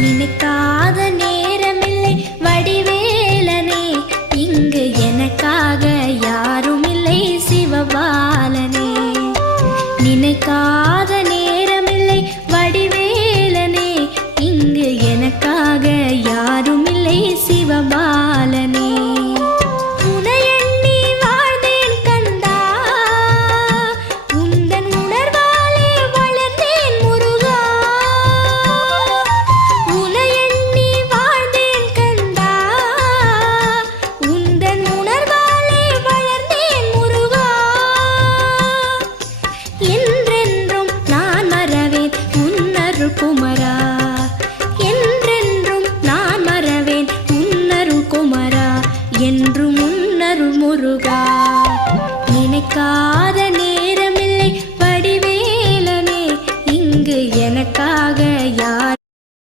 நினைக்காத நேரமில்லை வடிவேலனே, இங்கு எனக்காக யாரும் இல்லை சிவபாலனே. நினைக்காத நேரமில்லை வடிவேலனே, இங்கு எனக்காக யாரும் இல்லை சிவபாலனே. குமரா என்றென்றும் நான் மறவேன் உன்னருள் குமரா, என்றும் உன்னருள் முருகா. நினைக்காத